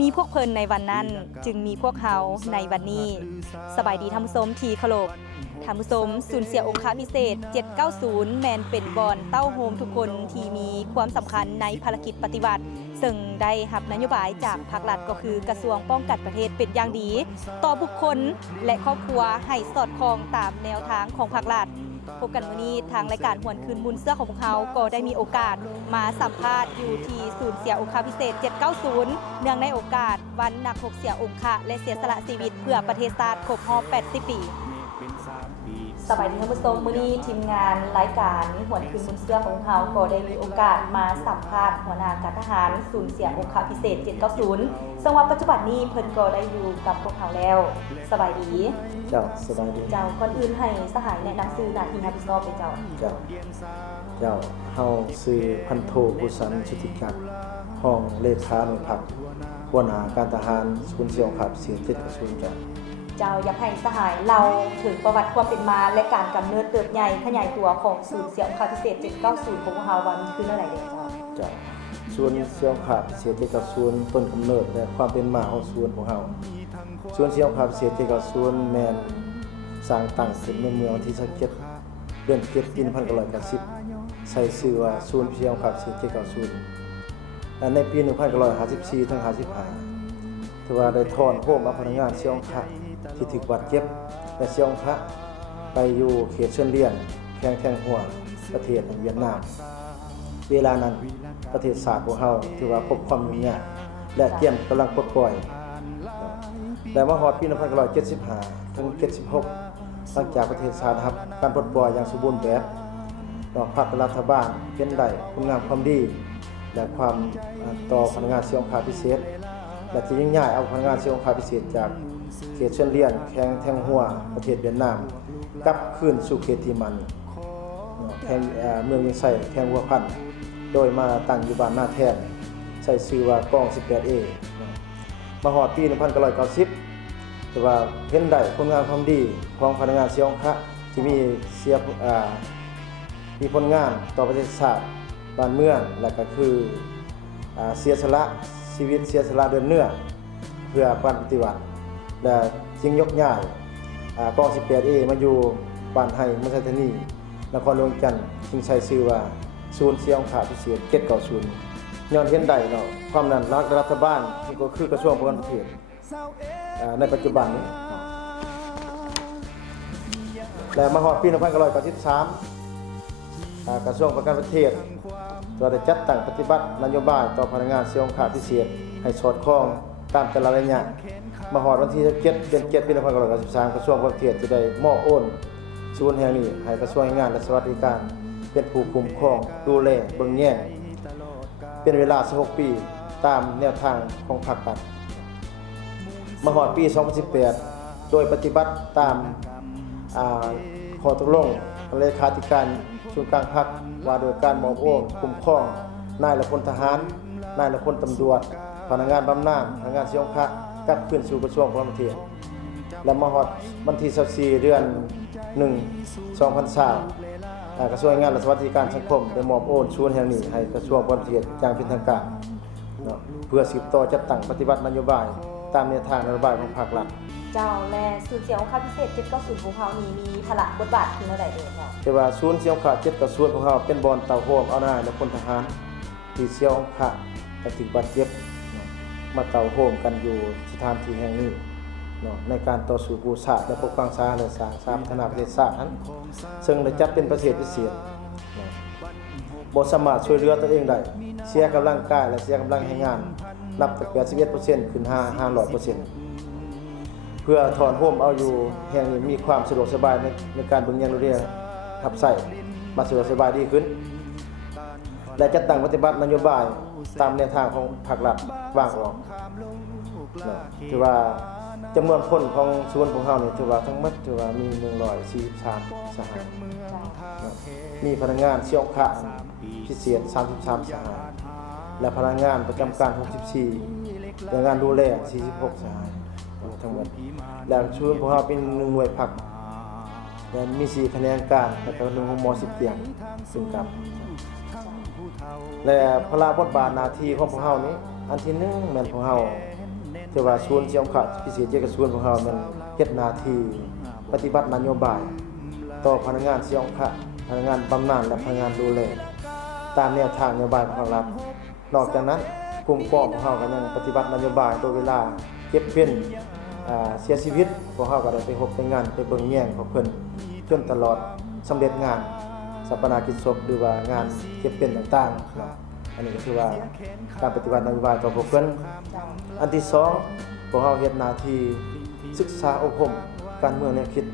มีพวกเพิ่นในวันนั้นจึงมีพวกเฮาในวันนี้สบายดีท่านผู้ชมที่เคารพท่านผู้ชมสูญเสียองค์พิเศษ790แมนเป็นบอนเต้าโฮมทุกคนที่มีความสำคัญในภารกิจปฏิบัติซึ่งได้รับนโยบายจากภาครัฐก็คือกระทรวงป้องกันประเทศเป็นอย่างดีต่อบุคคลและครอบครัวให้สอดคล้องตามแนวทางของภาครัฐพบกันวันนี้ทางรายการหวนคืนบุญเสื้อของพวกเขาก็ได้มีโอกาสมาสัมภาษณ์อยู่ที่ศูนย์เสียองค์พิเศษ790เนื่องในโอกาสวันนักรบเสียองค์และเสียสละชีวิตเพื่อประเทศชาติครบรอบ80 ปีสบายดีท่านผู้ชมมื้อนี้ทีมงานรายการหวนคืนบุญเสื้อของเขาก็ได้มีโอกาสมาสัมภาษณ์หัวหน้าการทหารศูนย์เสียองค์พิเศษ790ซึ่งว่าปัจจุบันนี้เพิ่นก็ได้อยู่กับพวกเขาแล้วสบายดีเจ้าสบายดีเจ้าก่อนอื่นให้สหายแนะนำชื่อหน้าที่รับผิดชอบเป็นเจ้าเฮาชื่อพันโทกุสันชุติกักห้องเลขาหน่วยพักหัวหน้าการทหารศูนย์เสียองค์พิเศษ790เจ้าอยากให้สหายเราถึงประวัติความเป็นมาและการกำเนิดเติบใหญ่ขยายตัวของศูนย์เสียองค์พิเศษ790ของพวกเราวันคืออะไรเด้เจ้าศูนย์เสียองค์พิเศษ790ต้นกำเนิดและความเป็นมาของศูนย์ของเฮาศูนย์เสียองค์พิเศษ790แม่นสร้างตั้งขึ้นในเมืองที่27เดือน7ปี1990ใช้ชื่อว่าศูนย์เสียองค์พิเศษ790และในปี1954ถึง55ถือว่าได้ถอนโฮมพนักงานเสียองค์ที่ถูกบาดเจ็บและเสียองค์ไปอยู่เขตเชิญเลียนแข้งแทงหัวประเทศเวียดนามเวลานั้นประเทศชาติของเฮาถือว่าพบความยุ่งยากและเตรียมกำลังปลดปล่อยแต่มาฮอดปี1975ถึง76หลังจากประเทศชาติครับการปลดปล่อยอย่างสมบูรณ์แบบภาครัฐบาลเห็นได้คุณงามความดีและความต่อพนักงานเสียองค์พิเศษและที่ยิ่งใหญ่เอาพนักงานเสียองค์พิเศษจากเขตเชิญเลียนแข้งแทงหัวประเทศเวียดนามกลับคืนสู่เขตที่มันแข่งเมืองยังใส่แข่งหัวพันโดยมาตั้งอยู่บ้านหน้าแท่นใช้ชื่อว่ากอง 18A มาฮอดปี1990แต่ว่าเห็นได้ผลงานความดีของพนักงานเสียองค์ที่มีผลงานต่อประเทศชาติบ้านเมืองและก็คือเสียสละชีวิตเสียสละเดือนเนื้อเพื่อการปฏิวัติและจึงยกย้ายกอง 18A มาอยู่บ้านไห้มัชธานีนครหลวงจันทร์จึงใช้ชื่อว่าศูนย์เสียองค์พิเศษ790ย้อนเห็นได้เนาะความนั้นรัฐบาลที่ก็คือกระทรวงป้องกันประเทศในปัจจุบันนี้และมาฮอดปี1993กระทรวงป้องกันประเทศตัวได้จัดตั้งปฏิบัตินโยบายต่อพนักงานเสียองค์พิเศษให้สอดคล้องตามแต่ละระยะมาฮอดวันที่17เดือน7ปี1993กระทรวงการต่างประเทศจะได้มอบโอนศูนย์แห่งนี้ให้กระทรวงแรงงานและสวัสดิการเป็นผู้คุ้มครองดูแลเบิ่งแย่งเป็นเวลา16ปีตามแนวทางของพรรครัฐมาฮอดปี2018โดยปฏิบัติตามข้อตกลงเลขาธิการศูนย์กลางพรรคว่าโดยการมอบโอนคุ้มครองนายและพลทหารนายและพลตำรวจพนักงานบำนาญพนักงานเสียองค์กลับคืนสู่กระทรวงป้องกันประเทศและมาฮอดวันที่24เดือน1 2020กระทรวงแรงงานและสวัสดิการสังคมได้มอบโอนศูนย์แห่งนี้ให้กระทรวงป้องกันประเทศอย่างเป็นทางการเพื่อสืบต่อจัดตั้งปฏิบัตินโยบายตามแนวทางนโยบายของภาครัฐเจ้าและศูนย์เสียองค์พิเศษ790ของเขานี้มีพละบทบาทคือเท่าใดเด้อแต่ว่าศูนย์เสียองค์790ของเขาเป็นบอนเต่าโฮมเอาหน้าและพลทหารที่เสียองค์กระถึกบาดเจ็บมาเต่าโฮมกันอยู่สถานที่แห่งนี้ในการต่อสู้กู้ชาติและปกป้องชาติและสร้างพัฒนาประเทศชาตินั้นซึ่งได้จัดเป็นประเทศพิเศษบ่สามารถช่วยเหลือตัวเองได้เสียกำลังกายและเสียกำลังแรงงานนับจาก 81% ขึ้น 500% เพื่อถอนโฮมเอาอยู่แห่งนี้มีความสะดวกสบายในการเบิ่งแยงเรียนทับใส่มาสะดวกสบายดีขึ้นและจัดตั้งปฏิบัตินโยบายตามแนวทางของภาครัฐวางออกถือว่าจำนวนคนของศูนย์ของเฮานี่ถือว่าทั้งหมดถือว่ามี143สหายมีพนักงานเสียองค์พิเศษ33สหายและพนักงานประจำการ64และงานดูแล46สหายทั้งหมดและศูนย์ของเฮาเป็น1หน่วยพักและมี4คะแนนการและก็1ห้องหมอ10เตียงซึ่งกับและพระบทบาทหน้าที่ของพวกเฮานี้อันที่1แม่นของเฮา แต่ว่าศูนย์เสียงขาดพิเศษเจกศูนย์ของเฮามันเฮ็ดหน้าที่ปฏิบัตินโยบายต่อพนักงานเสียงขาดพนักงานบำนาญและพนักงานดูแลตามแนวทางนโยบายของรัฐนอกจากนั้นกลุ่มกองของเฮาก็ยังปฏิบัตินโยบายตัวเวลาเก็บเป็นเสียชีวิตพวกเฮาก็ได้ไปพบไปงานไปเบิ่งแย่งของเพิ่นจนตลอดสำเร็จงานสัปนากิจศพหรือว่างานเก็บเป็นต่างๆเนาะอันนี้ก็คือว่าการปฏิบัตินโยบายต่อพวกเพิ่นอันที่2พวกเฮาเฮ็ดหน้าที่ศึกษาอบรมการเมืองแนวคิด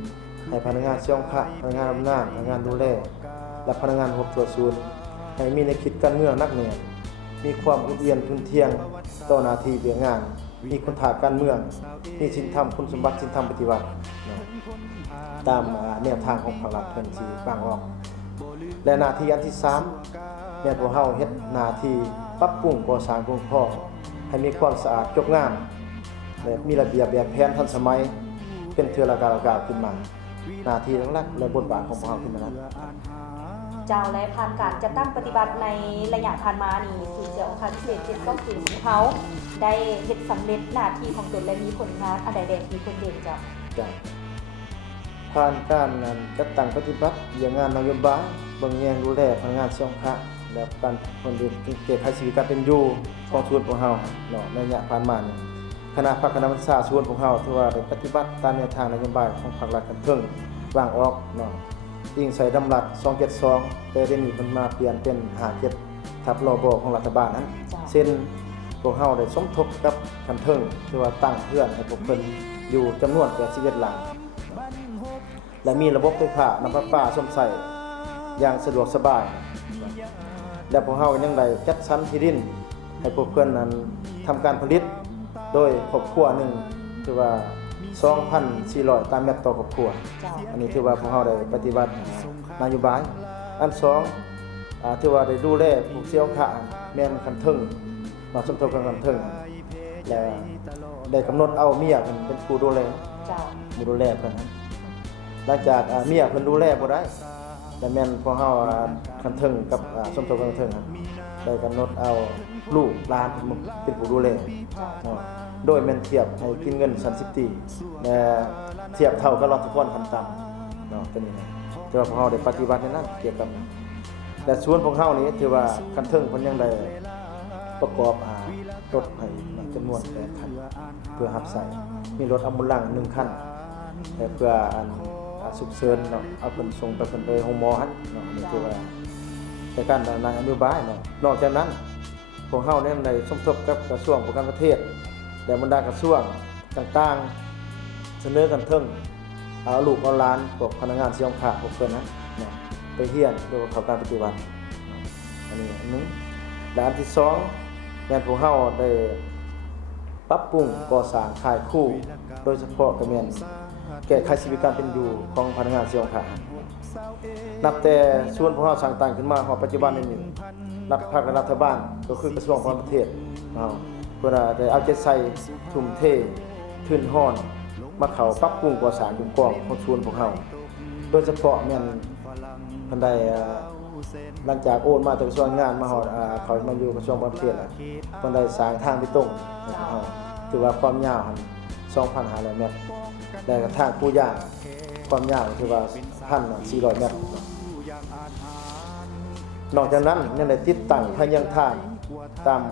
ให้พนักงานเสียงพระพนักงานบำนาญพนักงานดูแลและพนักงานระบบตรวจศูนย์ให้มีแนวคิดการเมืองนักแน่มีความอุ่นเอียนทุนเทียงต่อหน้าที่เบียงาน มีคุณค่าการเมืองมีศีลธรรมคุณสมบัติศีลธรรมปฏิบัติตามแนวทางของภาครัฐเพิ่นสิวางออกและหน้าที่อันที่3แม่นพวกเฮาเฮ็ดหน้าที่ปรับปรุงก่อสร้างคุ้มครองให้มีความสะอาดจบงามและมีระเบียบแบบแผนทันสมัยเป็นเทื่อละกาลกาขึ้นมาหน้าที่หลักๆและบทบาทของพวกเฮาขึ้นมานั้น เจ้าและผ่านการจัดตั้งปฏิบัติในระยะผ่านมานี่ศูนย์เสียองค์การพิเศษ790ของเขาได้เฮ็ดสำเร็จหน้าที่ของตนและมีผลงานอันใดๆที่คนเด่นเจ้า ผ่านการจัดตั้งปฏิบัติเรื่องงานนโยบายเบิ่งแยงดูแลพนักงานเสียงพระและการคนเรียนเกี่ยวกับชีวิตการเป็นอยู่ของส่วนของเฮาเนาะในระยะผ่านมานี่คณะคณะศึกษาส่วนของเฮาที่ว่าได้ปฏิบัติตามแนวทางนโยบายของภาครัฐกันถึงวางออกเนาะอิงใส่ดำรัส272แต่ได้มีมันมาเปลี่ยนเป็น57ทับรบของรัฐบาลนั้นเช่นพวกเฮาได้สมทบกับกันถึงที่ว่าตั้งเพื่อนให้พวกเพิ่นอยู่จำนวน81หลังและมีระบบไฟฟ้าน้ำประปาซ่อมใส่อย่างสะดวกสบายและพวกเฮายังได้จัดสรรที่ดินให้พวกเพิ่นนั้นทำการผลิตโดยครอบครัวหนึงถือว่า 2,400 ตามเมตรต่อครอบครัวอันนี้ถือว่าพวกเฮาได้ปฏิบัตินโยบายอัน2ถือว่าได้ดูแลผู้เสียขะแม่นคันถึงมาสมทบกันคันถึงและได้กำหนดเอาเมียเพิ่นเป็นผู้ดูแลผู้ดูแลเพิ่นหลังจากเมียเพิ่นดูแลบ่ได้แต่แม่นพวกเฮาคันถึงกับสมทบกันคันถึงได้กำหนดเอาลูกหลานเป็นผู้ดูแลโดยแม่นเทียบให้กินเงิน30ปีและเทียบเท่ากับรัฐพรขั้นต่ำเนาะตัวนี้แต่ว่าพวกเฮาได้ปฏิบัติในนั้นเกี่ยวกับและส่วนพวกเฮานี้ถือว่าคันถึงเพิ่นยังได้ประกอบรถให้จำนวน8คันเพื่อรับใช้มีรถอัมบูลันซ์1คันเพื่อฉุกเฉินเนาะเอาเพิ่นส่งไปเพิ่นไปโรงหมอหั่นเนาะนี่คือว่าแต่การนโยบายเนาะนอกจากนั้นพวกเฮาเนี่ยได้สมทบกับกระทรวงการประเทศและบรรดากระทรวงต่างๆเสนอกันถึงเอาลูกเอาหลานพวกพนักงานเสียงพระพวกเพิ่นนะเนาะไปเรียนโดยเข้าการปฏิบัติอันนี้อันนึงและอันที่2แม่นพวกเฮาได้ปรับปรุงก่อสร้างค่ายคู่โดยเฉพาะก็แม่นแก้ไขชีวิตการเป็นอยู่ของพนักงานเสียงพระนับแต่ส่วนพวกเฮาสร้างตั้งขึ้นมาฮอดปัจจุบันนี้ภาครัฐบาลก็คือกระทรวงการประเทศเฮาเพื่อได้เอาใจใส่ทุ่มเททุนฮ้อนมาเข้าปรับปรุงก่อสร้างคุ้มครองของส่วนพวกเฮาโดยเฉพาะแม่นเพิ่นได้หลังจากโอนมาจากกระทรวงงานมาฮอดเขามาอยู่กระทรวงการประเทศแล้วเพิ่นได้สร้างทางไปตรงให้พวกเฮาถือว่าความยาวหั่น 2,500 เมตรและก็ทางผู้ย่างความยาวถือว่า 1,400 เมตรนอกจากนั้นยังได้ติดตั้งพยังทางตาม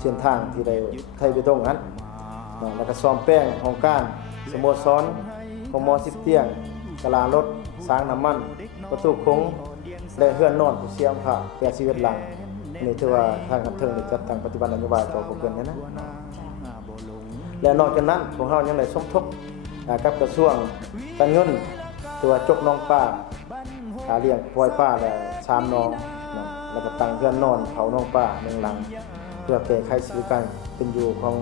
เส้นทางที่ได้ไทยไปตรงนั้นแล้วก็ซ่อมแป้งของการสโมสรของมอ10เตียงกะลารถสร้างน้ำมันประตูโค้งและเฮือนนอนผู้เสียงพระ81หลังนี่ถือว่าทางกันเทิงได้จัดตั้งปฏิบัตินโยบายต่อพวกเพิ่นนะและนอกจากนั้นพวกเฮายังได้สมทบกับกระทรวงการเงินตัวจกน้องป้าเลี้ยงปล่อยป้าและ3น้องแล้วก็ตั้งเฮือนนอนเผาน้องป้า1หลังเพื่อแก้ไขชีวิตการเป็นอยู่ของ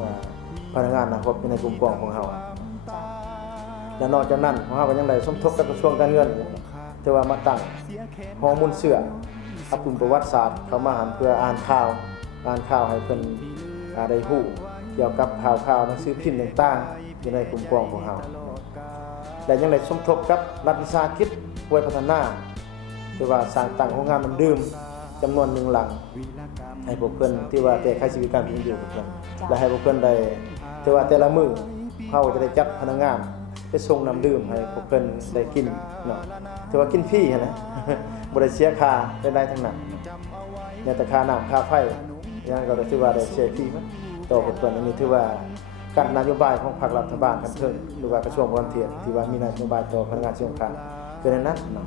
พนักงานนะครับในกลุ่มกองของเฮาและนอกจากนั้นพวกเฮาก็ยังได้สมทบกับกระทรวงการเงินที่ว่ามาตั้งฮอร์โมนเสื้ออัปปุประวัติศาสตร์เข้ามาหันเพื่ออ่านข่าวให้เพิ่นได้ฮู้เกี่ยวกับข่าวหนังสือพิมพ์ต่างๆอยู่ในกลุ่มกองของเฮาและยังได้สมทบกับรัฐวิสาหกิจป่วยพัฒนาที่ว่าสร้างตั้งโรงงานน้ำดื่ม จำนวน1หลังให้พวกเพิ่นที่ว่าแก้ไขชีวิตการเป็นอยู่ของเพิ่นและให้พวกเพิ่นได้ที่ว่าแต่ละมื้อเฮาจะได้จัดพนักงานไปส่งน้ำดื่มให้พวกเพิ่นได้กินเนาะถือว่ากินฟรีหั้นนะ บ่ได้เสียค่าใดๆทั้งนั้นแม้แต่ค่าน้ำค่าไฟอย่างก็ถือว่าได้เสียฟรีมั้ยต่อพวกเพิ่นอันนี้ถือว่าการนโยบายของภาครัฐบาลกันเถิงหรือว่ากระทรวงการท่องที่ว่ามีนโยบายต่อพนักงานเสียงคาคือในนั้นเนาะ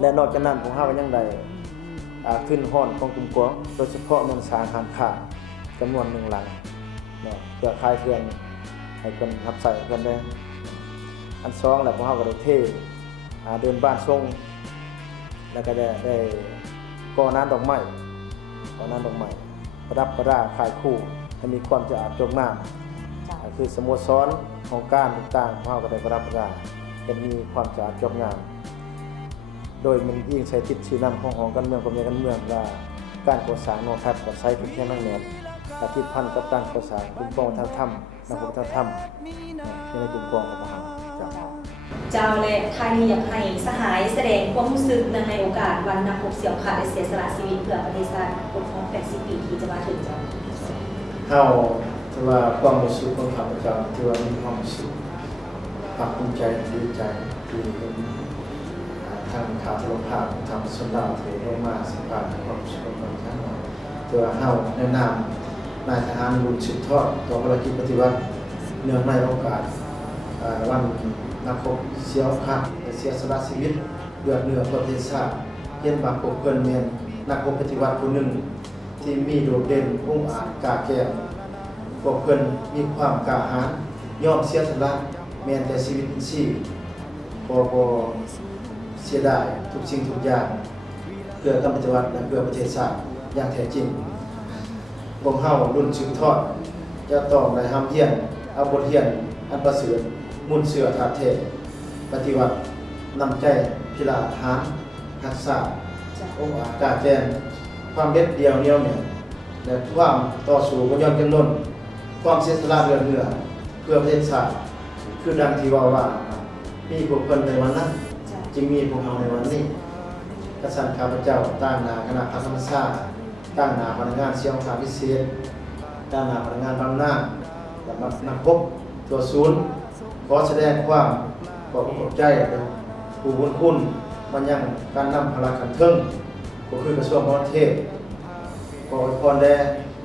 และนอกจากนั้นพวกเฮายังได้ขึ้นฮ้อนของกลุ่มกวงโดยเฉพาะเมืองสร้างหานค้าจำนวน1หลังเนาะเพื่อขายเครื่องให้เพิ่นรับใช้เพิ่นได้อัน2แล้วพวกเฮาก็ได้เทเดินบ้านทรงแล้วก็ได้ก่อน้ำดอกไม้ประดับประดาขายคู่ให้มีความสะอาดจงงามคือสโมสรของการต่างๆพวกเฮาก็ได้ประดับประดาให้มีความสะอาดจงงามโดยมันยิ่งใช้ติดชื่อนำของหองการเมืองกับเมืองกันเมืองว่าการก่อสร้างโนทัศน์กับไซต์พื้นที่นั่งแนวและที่พันกับการก่อสร้างกลุ่มกองทางธรรมนักปฏิบัติธรรมในกลุ่มกองของเราเจ้าและทางนี้อยากให้สหายแสดงความรู้สึกในโอกาสวันนักรบเสี่ยวขาดและเสียสละชีวิตเพื่อประเทศชาติครบรอบ80 ปีที่จะมาถึงเจ้าเฮาถือว่าความรู้สึกของข้าพเจ้าถือว่ามีความรู้สึกภาคภูมิใจดีใจที่เห็นทางข่าวโทรทัศน์ทางสนดาวที่ได้มาสัมภาษณ์ความรู้สึกของท่านถือว่าเฮาในนามนายทหารบุญสืบทอดต่อภารกิจปฏิวัติเนื่องในโอกาสวันนักรบเสียวขาดและเสียสละชีวิตเพื่อเนื้อประเทศชาติเห็นบางพวกเพิ่นแม่นนักรบปฏิวัติผู้หนึ่งที่มีโดดเด่นองอาจกล้าแก่งพวกเพิ่นมีความกล้าหาญยอมเสียสละแม้แต่ชีวิตชีพบ่เสียดายทุกสิ่งทุกอย่างเพื่อการปฏิวัติและเพื่อประเทศชาติอย่างแท้จริงพวกเฮารุ่นสืบทอดจะต้องได้ห้ามเฮียนเอาบทเรียนอันประเสริฐมุ่นเสือถาเทปฏิวัตินำใจพิลาหารทักษะองค์อาจกล้าแจ้งความเด็ดเดียวเหนียวเนี่ยและความต่อสู้บ่ยอมจำนนความเสียสละเรือเพื่อประเทศชาติคือดังที่ว่ามีพวกเพิ่นในวันนั้นจึงมีพวกเราในวันนี้กษัตริย์ข้าพเจ้าตั้งหน้าคณะพัฒนาชาติตั้งหน้าพนักงานเสียงขาพิเศษตั้งหน้าพนักงานบำนาญและนักพบตัวศูนย์ขอแสดงความขอบใจผู้บุญคุณมันยังการนำพลังกันเทิงก็คือกระทรวงต่างประเทศขออวยพรแด่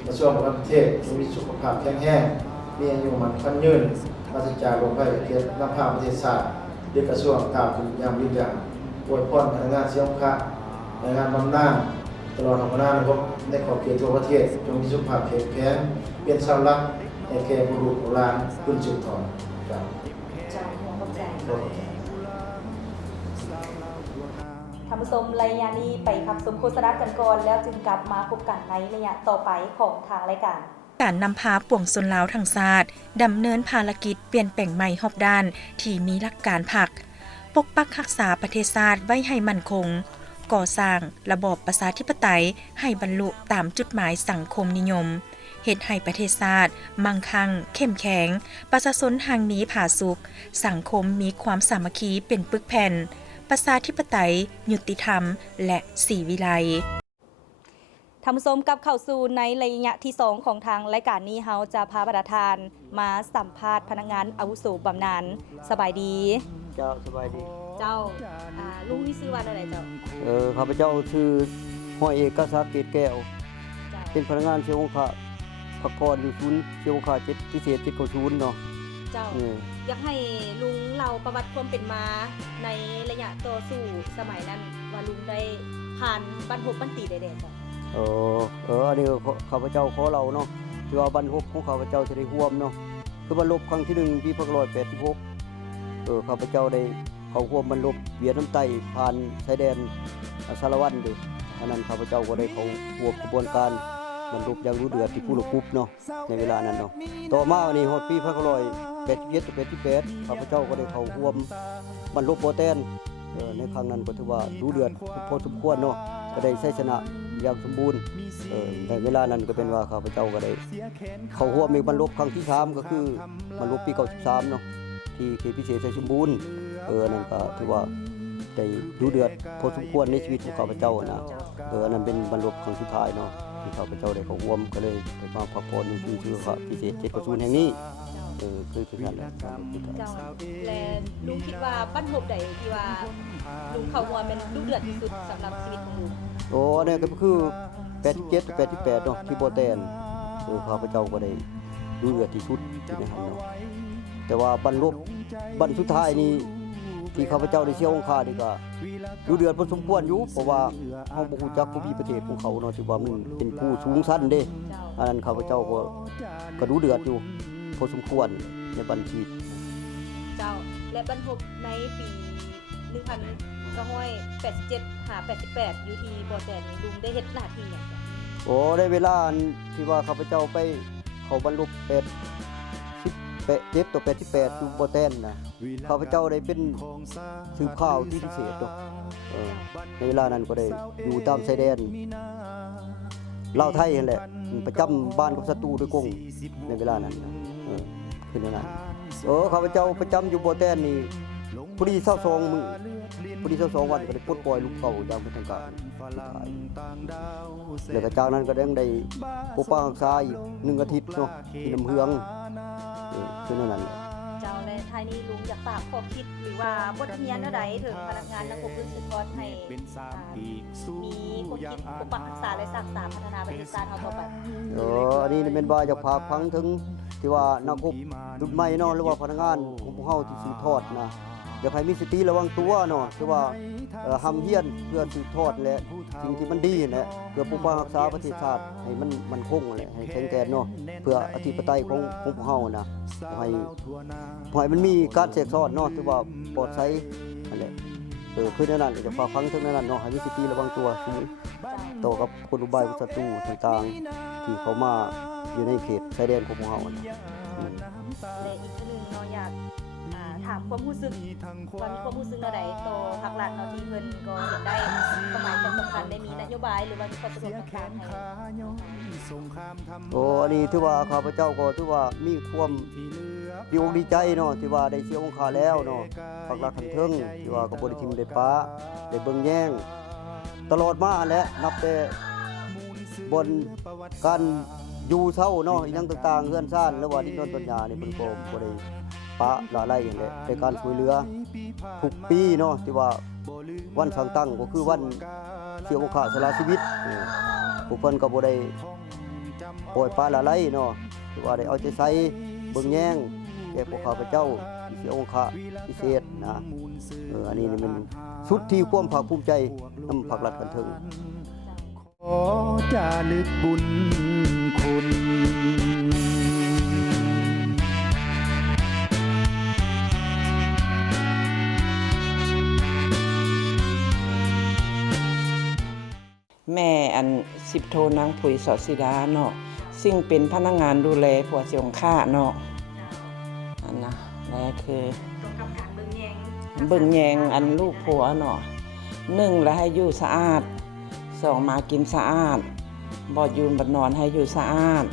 กระทรวงต่างประเทศมีสุขภาพแข็งแรงมีอายุมั่นขวัญยืนปราศจากโรคภัยเกิดนำพาประเทศชาติด้วยกระทรวงกล่าวถึงยามยืนยันอวยพรพนักงานเสียงขาพนักงานบำนาญตลอดทั้งวันนะครับในขอบเขตทั่วประเทศจงมีสุขภาพแข็งแรงเป็นเสาหลักให้แก่บุรุษโบราณรุ่นสืบทอดเจ้าหัวขอบใจท่านผู้ชมระยะนี้ไปพักชมโฆษณากันก่อนแล้วจึงกลับมาพบกันในระยะต่อไปของทางรายการนำพาปวงชนลาวทั้งชาติดำเนินภารกิจเปลี่ยนแปลงใหม่รอบด้านที่มีหลักการผลักปกปักรักษาประเทศชาติไว้ให้มั่นคงก่อสร้างระบอบประชาธิปไตยให้บรรลุตามจุดหมายสังคมนิยมเฮ็ดให้ประเทศชาติมั่งคั่งเข้มแข็งประชาชนทางนี้ผาสุขสังคมมีความสามัคคีเป็นปึกแผ่นประชาธิปไตยยุติธรรมและสีวิไลท่านผู้ชมกับเข้าสู่ในระยะที่2ของทางรายการนี้เฮาจะพาประธานมาสัมภาษณ์พนักงานอาวุโสบำนาญสบายดีเจ้าสบายดีเจ้าลุงนี่ชื่อว่าอะไรเจ้าข้าพเจ้าชื่อห้อยเอกกษัตริย์เกตแก้วเป็นพนักงานเชียงคาพักผ่อนอยู่ศูนย์เชียงคาพิเศษ790เนาะเจ้าอยากให้ลุงเล่าประวัติความเป็นมาในระยะต่อสู้สมัยนั้นว่าลุงได้ผ่านบรรพบันตีได้ๆจ้ะอันนี้ข้าพเจ้าขอเราเนาะที่ว่าบรรพของข้าพเจ้าจะได้ร่วมเนาะคือบรรลบครั้งที่1ปี2586ข้าพเจ้าได้เข้าร่วมบรรลบเวียดนามใต้ผ่านชายแดนสารวัตรเด้อันนั้นข้าพเจ้าก็ได้เข้าร่วมกระบวนการบรรลบอย่างรู้เดือดที่ผู้ลบปุ๊บเนาะในเวลานั้นเนาะต่อมาอันนี้ฮอดปี2587ข้าพเจ้าก็ได้เข้าร่วมบรรลบโปแตนในครั้งนั้นก็ถือว่ารู้เดือดพอสมควรเนาะก็ได้ชัยชนะอย่างสมบูรณ์ในเวลานั้นก็เป็นว่าข้าพเจ้าก็ได้เข้าร่วมในบรรลบครั้งที่3ก็คือบรรลบปี93เนาะที่เขตพิเศษชัยสมบูรณ์นั่นก็ถือว่าได้รู้เดือดพอสมควรในชีวิตของข้าพเจ้านะ อันนั้นเป็นบรรลุครั้งสุดท้ายเนาะที่ข้าพเจ้าได้เข้าร่วมก็เลยได้มาพักผ่อนอยู่ที่ชื่อว่าพิเศษ790แห่งนี้คือนั่นแหละ เจ้าและลุงคิดว่าบ้านโฮบใดที่ว่าลุงเข้าร่วมเป็นดุเดือดที่สุดสำหรับชีวิตของลุง โอ้เนี่ยก็คือ87กับ88เนาะที่บ่แตนข้าพเจ้าก็ได้ดูเดือดที่สุดอยู่ในหั่นเนาะแต่ว่าบรรสุดท้ายนี่ที่ข้าพเจ้าได้เชี่ยวองค์ข้านี่ก็ดูเดือดพอสมควรอยู่เพราะว่าเฮาบ่ฮู้จักภูมิประเทศของเขาเนาะที่ว่ามันเป็นผู้สูงชั้นเด้อันนั้นข้าพเจ้าก็ดูเดือดอยู่พอสมควรในบรรชีวิต เจ้าและบรรพบในปี1987หา88อยู่ที่บ่อแสนนี่ลุงได้เฮ็ดหน้าที่หยังจ้ะ โอ้ได้เวลาอันที่ว่าข้าพเจ้าไปเขาบรรลุ7ต่อ88อยู่บ่แตนนะข้าพเจ้าได้เป็นสืบข่าวที่พิเศษเนาะในเวลานั้นก็ได้อยู่ตามชายแดนลาวไทยนั่นแหละประจำบ้านกับศัตรูด้วยกงในเวลานั้นคือนั่นน่ะข้าพเจ้าประจำอยู่บ่แตนนี่พอดี22มื้อพอดี22วันก็ได้ปลดปล่อยลูกเก่าอย่างเป็นทางการแล้วก็จากนั้นก็ได้ปกปักรักษาอีก1อาทิตย์เนาะที่น้ำเฮืองคือนั่นแหละ เจ้าและท้ายนี้ลุงอยากฝากข้อคิดหรือว่าบทเรียนใดถึงพนักงานระบบสืบทอดให้มีคนคิดปกปักรักษาและสร้างสรรค์พัฒนาประเทศชาติเราต่อไป อันนี้เป็นว่าอยากฝากฟังถึงที่ว่านักรบรุ่นใหม่เนาะหรือว่าพนักงานของพวกเฮาที่สืบทอดนะอยากให้มีสติระวังตัวเนาะที่ว่าทำเฮียนเพื่อสืบทอดและสิ่งที่มันดีแหละเพื่อปกปักรักษาประเทศชาติให้มันคงแหละให้แข็งแกร่งเนาะเพื่ออธิปไตยของพวกเฮานะให้มันมีการแทรกซ้อนเนาะที่ว่าปลอดภัยนั่นแหละคือนั่นน่ะจะฝากฟังถึงนั่นเนาะให้มีสติระวังตัวต่อกับคนอุบายศัตรูต่างๆที่เขามาอยู่ในเขตชายแดนของพวกเฮานะ และอีกนึงเนาะอยากถามความรู้สึกว่ามีความรู้สึกใดต่อภาครัฐเนาะที่เพิ่นก็เห็นได้ความหมายความสำคัญได้มีนโยบายหรือว่ามีความสะดวกต่างๆให้ อันนี้ถือว่าข้าพเจ้าก็ถือว่ามีความดีอกดีใจเนาะที่ว่าได้เสียองค์ข้าแล้วเนาะภาครัฐทันเทิงที่ว่าก็บ่ได้ทิ่มได้ป้าได้เบิ่งแย่งตลอดมาและนับแต่บนการอยู่เช่าเนาะอีหยังต่างๆเฮือนซ่านหรือว่าดินดอนต้นหญ้านี่เพิ่นก็บ่ได้ปะละลายอย่างใดในการช่วยเหลือทุกปีเนาะที่ว่าวันสังตั้งก็คือวันเสียองค์ข้าสละชีวิตพวกเพิ่นก็บ่ได้ปล่อยปละละลายเนาะที่ว่าได้เอาใจใส่เบิ่งแย่งแก่พวกข้าพเจ้าที่เสียองค์ข้าพิเศษนะอันนี้นี่มันสุดที่ความภาคภูมิใจนำภาครัฐกันถึง ขอจารึกบุญคุณ แม่อัน10โทนางผุยสอดศิดาเนาะซึ่งเป็นพนักงานดูแลผัวเสียงค่าเนาะอันนะและคือ ตรงกับการเบิ่งแยง เบิ่งแยงอันลูกผัวเนาะ1แล้วให้อยู่สะอาด2มากินสะอาดบ่ยืนบ่นอนให้อยู่สะอาด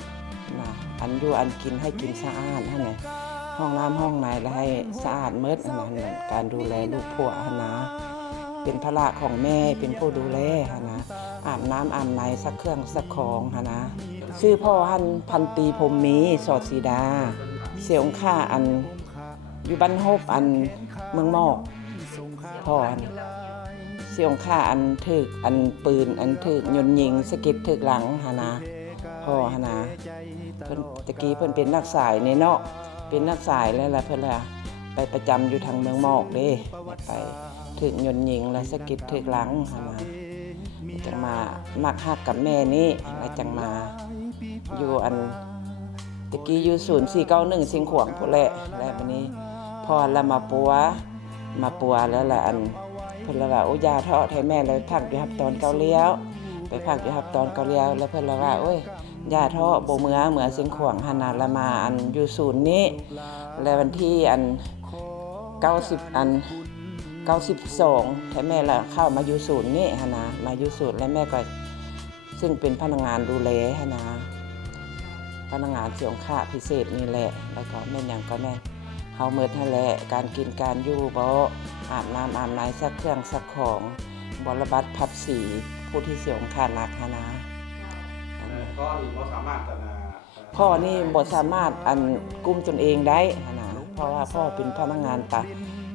นะอันอยู่อันกินให้กินสะอาดหั่นน่ะห้องน้ำห้องไหนแล้วให้สะอาดหมดอันนั้นการดูแลลูกผัวหั่นนะเป็นภาระของแม่เป็นผู้ดูแลหั่นนะอาบน้ำอาบในสักเครื่องสักของหั่นนะชื่อพ่อหั่นพันตรีพรหมมีสอดสีดาเสียงค่าอันอยู่บ้านโฮบอันเมืองมอกพ่ออันเสียงค่าอันถึกอันปืนอันถึกยนต์ยิงสะเก็ดถึกหลังหั่นนะพ่อหั่นนะเพิ่นตะกี้เพิ่นเป็นนักสายนี่เนาะเป็นนักสายแล้วล่ะเพิ่นล่ะไปประจำอยู่ทางเมืองมอกเด้ไปถึกยนต์ยิงแล้วสะเก็ดถึกหลังหั่นนะจังมามักฮักกับแม่นี่แล้วจังมาอยู่อันตะกี้อยู่0491สิงขวางพุ่นแหละแล้วบัดนี้พอละมาปัวแล้วล่ะอันเพิ่นละว่าโอ้ยาเถาะให้แม่เลยพักอยู่รับตอนเกาเลี้ยวไปพักอยู่รับตอนเกาเลี้ยวแล้วเพิ่นละว่าโอ้ยยาเถาะบ่เหมือสิงขวางหั่นน่ะละมาอันอยู่ศูนย์นี้แล้ววันที่อัน90อัน92ให้แม่ละเข้ามาอยู่ศูนย์นี่หั่นนะมาอยู่ศูนย์แล้วแม่ก็ซึ่งเป็นพนักงานดูแลหั่นนะพนักงานเสียงค่าพิเศษนี่แหละแล้วก็แม่นหยังก็แม่เฮาเมิดนั่นแหละการกินการอยู่บ่อาบน้ำอาบในซักเครื่องซักของบ่ระบัดพัดสี ผู้ที่เสียองค์ขาดหนักนะ ก็นี่บ่สามารถกันนะ พ่อนี่บ่สามารถอันกุมตนเองได้นะเพราะว่าพ่อเป็นพนักงาน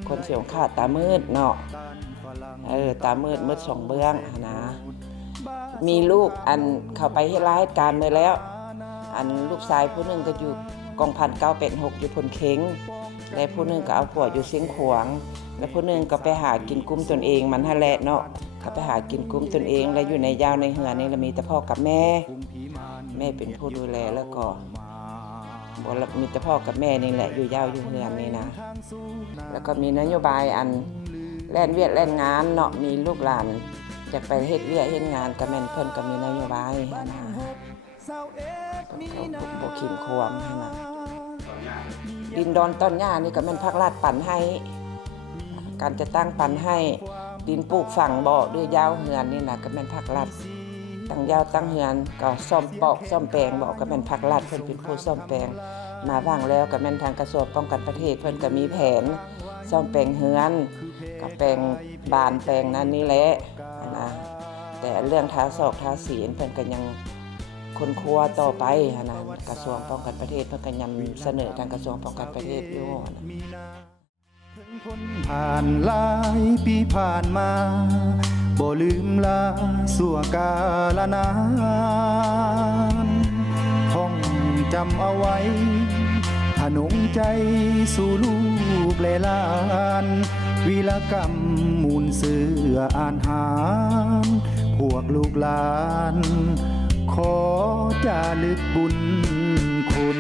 คนเสียองค์ขาดตามืดเนาะตามืดสองเบื้องนะมีลูกอันเข้าไปให้ร้ายการเลยแล้ว อันลูกชายผู้หนึงก็อยู่กองพัน986อยู่พลเข็งและผู้หนึงก็เอาผัวอยู่เสียงขวางและผู้หนึงก็ไปหากินกุ้มตนเองมันหั่นแหละเนาะเขาไปหากินกุ้มตนเองและอยู่ในยาวในเหือนี่ละมีแต่พ่อกับแม่เป็นผู้ดูแลแล้วก็บ่มีแต่พ่อกับแม่นี่แหละอยู่ยาวอยู่เหือนนี่นะแล้วก็มีนโยบายอันแล่นเวียดแล่นงานเนาะมีลูกหลานอยากไปเฮ็ดเวียดเฮ็ดงานก็แม่นเพิ่นก็มีนโยบายนะบ่ขิงควมให้นะดินดอนต้นหญ้านี่ก็แม่นภาครัฐปั่นให้การจะตั้งปั่นให้ดินปลูกฝังบ่ด้วยยาวเหือนนี่นะก็แม่นภาครัฐตั้งยาวตั้งเหือนก็ซ่อมปอกซ่อมแปลงบ่ก็แม่นภาครัฐเพิ่นเป็นผู้ซ่อมแปลงมาว่างแล้วก็แม่นทางกระทรวงป้องกันประเทศเพิ่นก็มีแผนซ่อมแปลงเหือนก็แปลงบานแปลงนั้นนี่แหละนะแต่เรื่องทาศอกทาศีลเพิ่นก็ยังคนครัวต่อไปนะกระทรวงป้องกันประเทศเพิ่นก็ยังเสนอทางกระทรวงป้องกันประเทศอยู่นะ พ้นผ่านหลายปีผ่านมาบ่ลืมลาสั่วกาลนานท่องจำเอาไว้ผนงใจสู่ลูกและหลานวีรกรรมมูลเสืออ่านหารพวกลูกหลานขอจารึกบุญคุณ